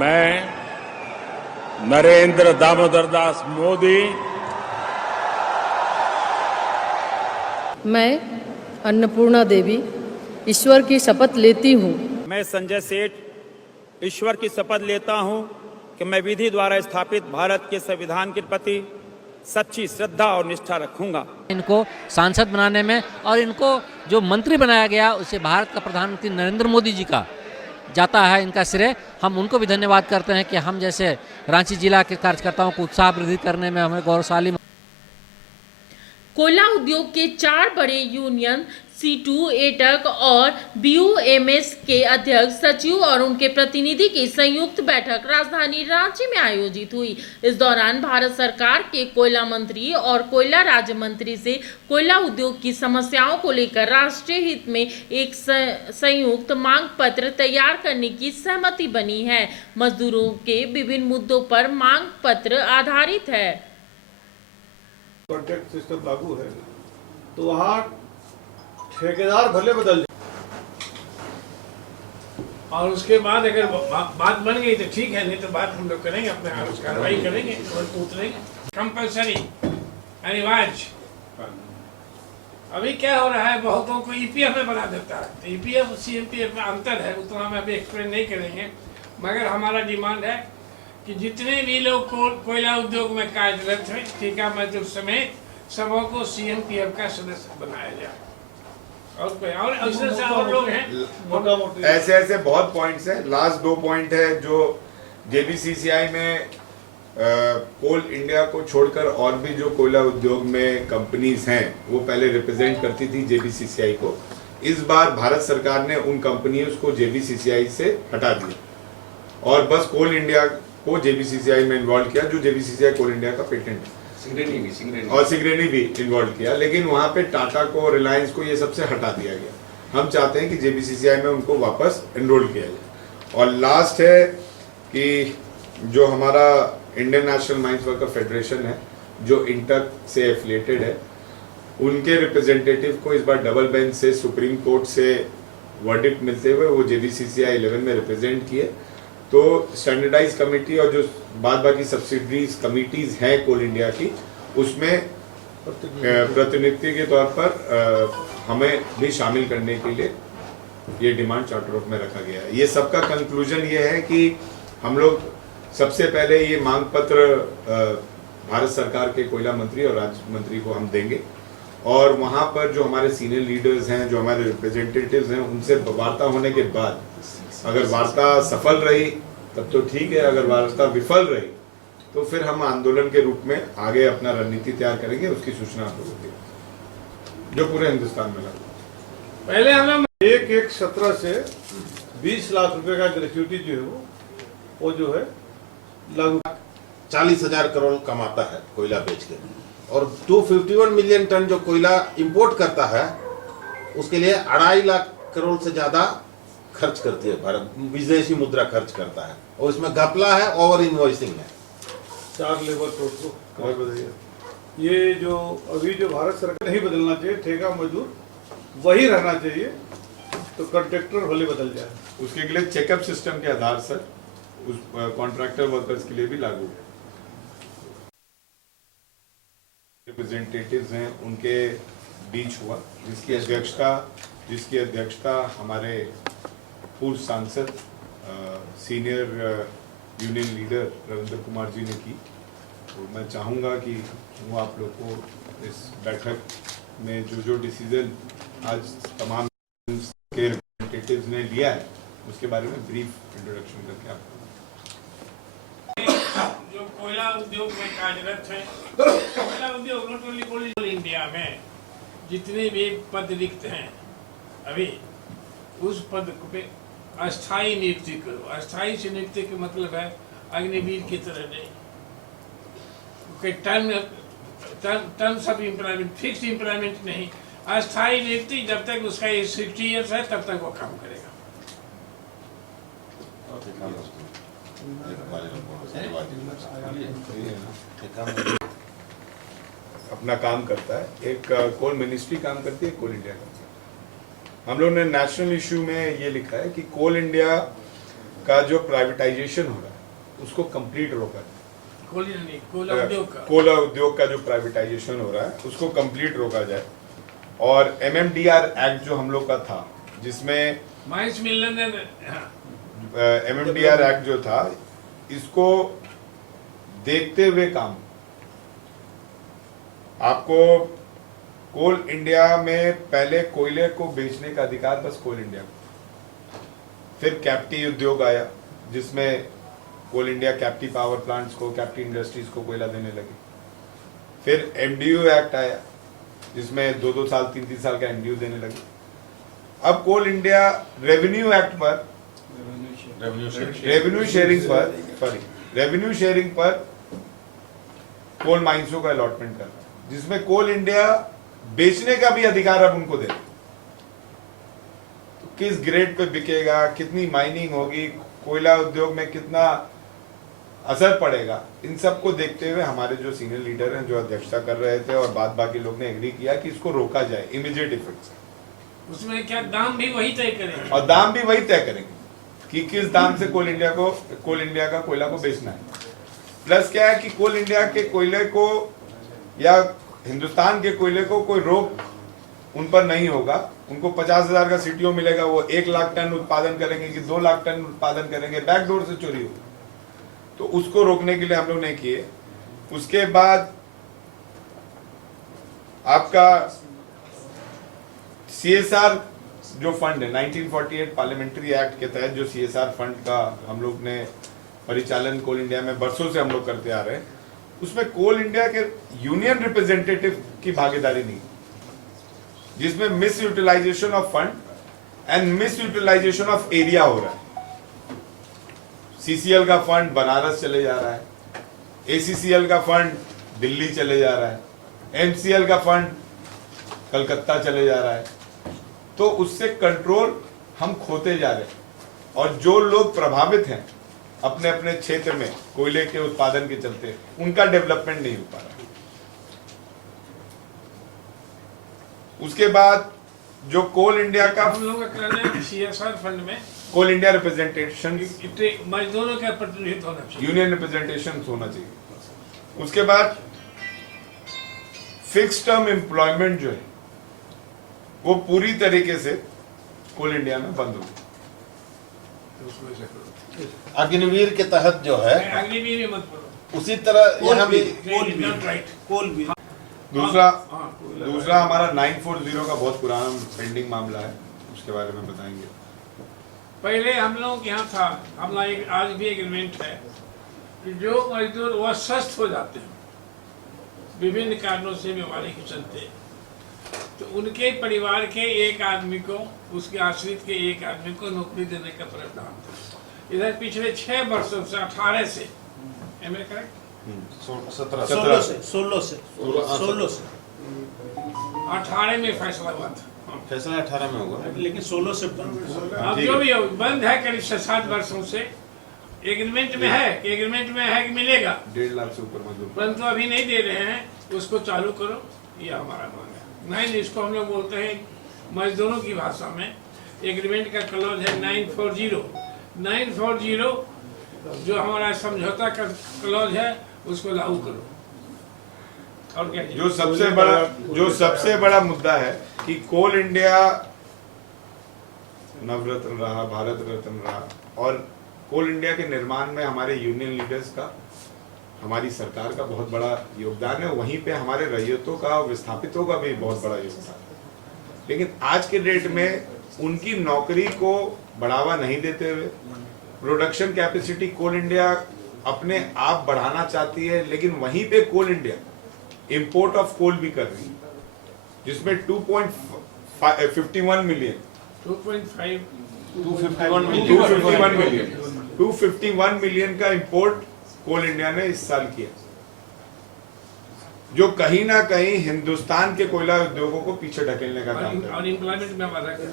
मैं नरेंद्र दामोदर दास मोदी मैं अन्नपूर्णा देवी ईश्वर की शपथ लेती हूँ। मैं संजय सेठ ईश्वर की शपथ लेता हूं कि मैं विधि द्वारा स्थापित भारत के संविधान के प्रति सच्ची श्रद्धा और निष्ठा रखूंगा। इनको सांसद बनाने में और इनको जो मंत्री बनाया गया उसे भारत का प्रधानमंत्री नरेंद्र मोदी जी का जाता है इनका श्रेय। हम उनको भी धन्यवाद करते हैं कि हम जैसे रांची जिला के कार्यकर्ताओं को उत्साह वृद्धि करने में हमें गौरवशाली। कोयला उद्योग के 4 बड़े यूनियन C2, एटक और BUMS के अध्यक्ष सचिव और उनके प्रतिनिधि की संयुक्त बैठक राजधानी रांची में आयोजित हुई। इस दौरान भारत सरकार के कोयला मंत्री और कोयला राज्य मंत्री से कोयला उद्योग की समस्याओं को लेकर राष्ट्रीय हित में एक संयुक्त मांग पत्र तैयार करने की सहमति बनी है। मजदूरों के विभिन्न मुद्दों पर मांग पत्र आधारित है। कॉन्ट्रैक्ट सिस्टम लागू है तो वहाँ ठेकेदार भले बदल जाए और उसके बाद अगर बात बन गई तो ठीक है, नहीं तो बात हम लोग करेंगे, अपने कार्रवाई करेंगे और उतरेंगे। कंपल्सरी अनिवार्य। अभी क्या हो रहा है, बहुतों को EPF में बना देता है, तो EPF CMPF में अंतर है, उतना हम अभी एक्सप्लेन नहीं करेंगे। मगर हमारा डिमांड है कि जितने भी लोग कोयला उद्योग में कार्यरत हैं, ठेका मजदूर समेत सबों को CMPF का सदस्य बनाया जाए। और लोग हैं, ऐसे बहुत पॉइंट्स हैं। लास्ट 2 पॉइंट है जो JBCCI में कोल इंडिया को छोड़कर और भी जो कोयला उद्योग में कंपनीज हैं वो पहले रिप्रेजेंट करती थी JBCCI को। इस बार भारत सरकार ने उन कंपनियों को JBCCI से हटा दिया और बस कोल इंडिया को JBCCI में इन्वॉल्व किया, जो JBCCI कोल इंडिया का पेटेंट है। सिंगरेनी भी इन्वॉल्व किया, लेकिन वहां पे टाटा को, रिलायंस को, ये सबसे हटा दिया गया। हम चाहते हैं कि JBCCI में उनको वापस एनरोल किया जाए। और लास्ट है कि जो हमारा Indian national mines worker federation है जो इंटक से एफिलिएटेड है, उनके रिप्रेजेंटेटिव को इस बार डबल बेंच से सुप्रीम कोर्ट से वर्डिक्ट मिलते हुए वो JBCCI 11 में रिप्रेजेंट किए। तो स्टैंडर्डाइज कमेटी और जो बाकी सब्सिडरीज कमिटीज हैं कोल इंडिया की, उसमें प्रतिनिधि के तौर पर हमें भी शामिल करने के लिए ये डिमांड चार्टर ऑफ में रखा गया है। ये सबका कंक्लूजन ये है कि हम लोग सबसे पहले ये मांग पत्र भारत सरकार के कोयला मंत्री और राज्य मंत्री को हम देंगे और वहाँ पर जो हमारे सीनियर लीडर्स हैं, जो हमारे रिप्रेजेंटेटिव्स हैं, उनसे वार्ता होने के बाद अगर वार्ता सफल रही तब तो ठीक है, अगर वार्ता विफल रही तो फिर हम आंदोलन के रूप में आगे अपना रणनीति तैयार करेंगे। उसकी सूचना आप लोगों को जो पूरे हिंदुस्तान में लागू। पहले हमें 1/1/17 से 20 लाख रुपए का ग्रेच्युटी जो है वो जो है लागू। 40,000 करोड़ कमाता है कोयला बेच के और 251 मिलियन टन जो कोयला इंपोर्ट करता है उसके लिए 2.5 लाख करोड़ से ज्यादा खर्च करती है भारत, विदेशी मुद्रा खर्च करता है और इसमें घपला है, ओवर इनवॉइसिंग है। 4 लेबर कोर्ट और बताइए ये जो अभी जो भारत सरकार नहीं बदलना चाहिए, ठेका मजदूर वही रहना चाहिए, तो कॉन्ट्रैक्टर भले बदल जाए। उसके लिए चेकअप सिस्टम के आधार से उस कॉन्ट्रैक्टर वर्कर्स के लिए भी लागू है। रिप्रेजेंटेटिव्स हैं उनके बीच हुआ, जिसकी अध्यक्षता हमारे पूर्व सांसद senior union leader Ravindra Kumar ji ने की। तो मैं चाहूँगा कि वो आप लोग को इस बैठक में जो डिसीजन आज तमाम के रिप्रेजेंटेटिव्स ने लिया है उसके बारे में ब्रीफ इंट्रोडक्शन करके आपको। जो कोयला उद्योग में कार्यरत है, कोयला उद्योग नॉट ओनली कोल इंडिया में जितने भी पद रिक्त हैं अभी, उस पद पे अस्थायी नियुक्ति करो। अस्थायी से नियुक्ति का मतलब है अग्निवीर की तरह नहीं, terms of employment, fixed employment नहीं, अस्थायी नियुक्ति। जब तक उसका 60 ईयर्स है तब तक वो काम करेगा। अपना काम करता है, एक कोल मिनिस्ट्री काम करती है, कोल इंडिया काम करती है। हम लोगों ने नेशनल इशू में ये लिखा है कि कोल इंडिया का जो प्राइवेटाइजेशन हो रहा है उसको कंप्लीट रोका जाए। कोयला उद्योग का कोयला उद्योग का जो प्राइवेटाइजेशन हो रहा है उसको कंप्लीट रोका जाए। और MMDR एक्ट जो हम लोग का था, जिसमें माइंस मिलन ने MMDR एक्ट जो था, इसको देखते हुए काम, आपको कोल इंडिया में पहले कोयले को बेचने का अधिकार बस कोल इंडिया को, फिर कैप्टी उद्योग आया जिसमें कोल इंडिया कैप्टी पावर प्लांट्स को, कैप्टी इंडस्ट्रीज को कोयला देने लगी। फिर MDU एक्ट आया जिसमें 2-2 साल 3-3 साल का MDU देने लगे। अब कोल इंडिया रेवेन्यू एक्ट पर, रेवेन्यू शेयरिंग पर कोल माइंसों का अलॉटमेंट कर रहा है, जिसमें कोल इंडिया बेचने का भी अधिकार अब उनको दे रहा है। तो किस ग्रेड पे बिकेगा, कितनी माइनिंग होगी, कोयला उद्योग में कितना असर पड़ेगा, इन सब को देखते हुए हमारे जो सीनियर लीडर हैं जो अध्यक्षता कर रहे थे और बाद बाकी लोग ने एग्री किया कि इसको रोका जाए इमीडिएट इफेक्ट से। उसमें क्या दाम भी वही तय करेंगे और दाम भी वही तय करेंगे कि किस दाम से कोल इंडिया का कोयला को बेचना है। प्लस क्या है कि कोल इंडिया के कोयले को या हिंदुस्तान के कोयले को कोई रोक उन पर नहीं होगा। उनको 50,000 का CTO मिलेगा, वो 1 लाख टन उत्पादन करेंगे कि 2 लाख टन उत्पादन करेंगे, बैकडोर से चोरी होगी। तो उसको रोकने के लिए हम लोग ने किए। उसके बाद आपका CSR जो फंड है, 1948 पार्लियामेंट्री एक्ट के तहत जो CSR फंड का हम लोग ने परिचालन कोल इंडिया में बरसों से हम लोग करते आ रहे हैं, उसमें कोल इंडिया के यूनियन रिप्रेजेंटेटिव की भागीदारी नहीं, जिसमें misutilisation of fund and misutilisation of area हो रहा है। CCL का फंड बनारस चले जा रहा है, ACCL का फंड दिल्ली चले जा रहा है, MCL का फंड कलकत्ता चले जा रहा है। तो उससे कंट्रोल हम खोते जा रहे हैं और जो लोग प्रभावित हैं अपने अपने क्षेत्र में कोयले के उत्पादन के चलते, उनका डेवलपमेंट नहीं हो पा रहा। उसके बाद जो कोल इंडिया का हम लोग का कहना है कि CSR फंड में कोल इंडिया रिप्रेजेंटेशन, मजदूरों का प्रतिनिधित्व होना चाहिए, यूनियन रिप्रेजेंटेशन होना चाहिए। उसके बाद फिक्स टर्म एम्प्लॉयमेंट जो है वो पूरी तरीके से कोल इंडिया में बंद हो गई। अग्निवीर के तहत जो है अग्निवीर भी मत बोलो, उसी तरह यहाँ भी कोल भी दूसरा हमारा 940 का बहुत पुराना पेंडिंग मामला है, उसके बारे में बताएंगे। पहले हम लोग यहाँ था, हमारा एक आज भी एग्रीमेंट है कि जो मजदूर वह स्वस्थ हो जाते हैं विभिन्न कारणों से, बीमारी के चलते, तो उनके परिवार के एक आदमी को, उसके आश्रित के एक आदमी को नौकरी देने का प्रावधान था। इधर पिछले 6 वर्षों से 18 से, एम ए करेक्ट 16 से 18 में फैसला हुआ था, फैसला 18 में होगा, लेकिन 16 से बंद। अब जो भी हो बंद है करीब 6-7 वर्षों से। एग्रीमेंट में है कि मिलेगा 1.5 लाख से ऊपर मजदूर, परंतु अभी नहीं दे रहे हैं, उसको चालू करो, ये हमारा मांग है। नहीं, इसको हम लोग बोलते हैं मजदूरों की भाषा में, एग्रीमेंट का क्लॉज है 940 जो हमारा समझौता का क्लॉज है उसको लागू करो। और क्या जो सबसे बड़ा मुद्दा है कि कोल इंडिया नवरत्न रहा, भारत रत्न रहा, और कोल इंडिया के निर्माण में हमारे यूनियन लीडर्स का, हमारी सरकार का बहुत बड़ा योगदान है। वहीं पे हमारे रैयतों का, विस्थापितों का भी बहुत बड़ा योगदान है। लेकिन आज के डेट में उनकी नौकरी को बढ़ावा नहीं देते हुए प्रोडक्शन कैपेसिटी कोल इंडिया अपने आप बढ़ाना चाहती है, लेकिन वहीं पे कोल इंडिया इंपोर्ट ऑफ कोल भी कर रही है, जिसमें 251 मिलियन का इंपोर्ट कोल इंडिया ने इस साल किया, जो कहीं ना कहीं हिंदुस्तान के कोयला उद्योगों को पीछे ढकेलने का काम है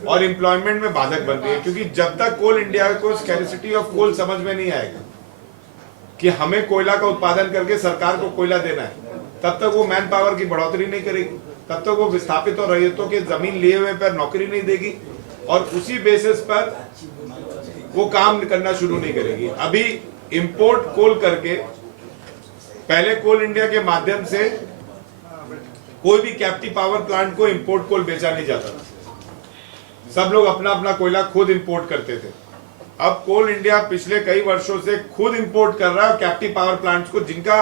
और एम्प्लॉयमेंट में बाधक बन रही है। क्योंकि जब तक कोल इंडिया को स्कैरिसिटी ऑफ कोल समझ में नहीं आएगा कि हमें कोयला का उत्पादन करके सरकार को कोयला देना है, तब तक वो मैन पावर की बढ़ोतरी नहीं करेगी, तब तक वो विस्थापित और रैयतों के जमीन लिए हुए पर नौकरी नहीं देगी, और उसी बेसिस पर वो काम करना शुरू नहीं करेगी। अभी इंपोर्ट कोल करके, पहले कोल इंडिया के माध्यम से कोई भी कैप्टिव पावर प्लांट को इंपोर्ट कोल बेचा नहीं जाता था, सब लोग अपना अपना कोयला खुद इंपोर्ट करते थे। अब कोल इंडिया पिछले कई वर्षों से खुद इंपोर्ट कर रहा है कैप्टिव पावर प्लांट्स को, जिनका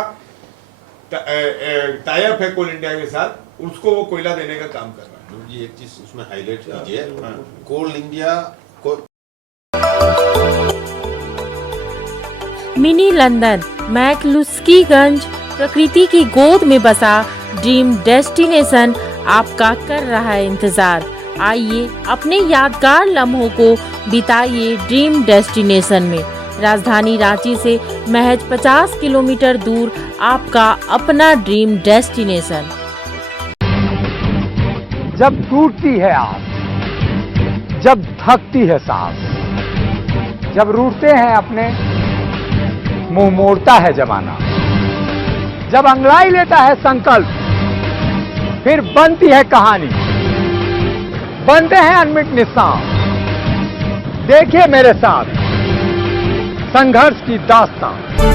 टाई अप है कोल इंडिया के साथ, उसको वो कोयला देने का काम कर रहा है। जी एक चीज उसमें हाईलाइट कीजिए, कोल इंडिया को मिनी लंदन मैक्लुस्कीगंज प्रकृति की गोद में बसा ड्रीम डेस्टिनेशन आपका कर रहा है इंतजार। आइए अपने यादगार लम्हों को बिताइए ड्रीम डेस्टिनेशन में। राजधानी रांची से महज 50 किलोमीटर दूर आपका अपना ड्रीम डेस्टिनेशन। जब टूटती है आस, जब थकती है सांस, जब रूठते हैं अपने, मुंह मोड़ता है जमाना, जब अंगड़ाई लेता है संकल्प, फिर बनती है कहानी, बनते हैं अनमिट निशान। देखिए मेरे साथ संघर्ष की दास्तान।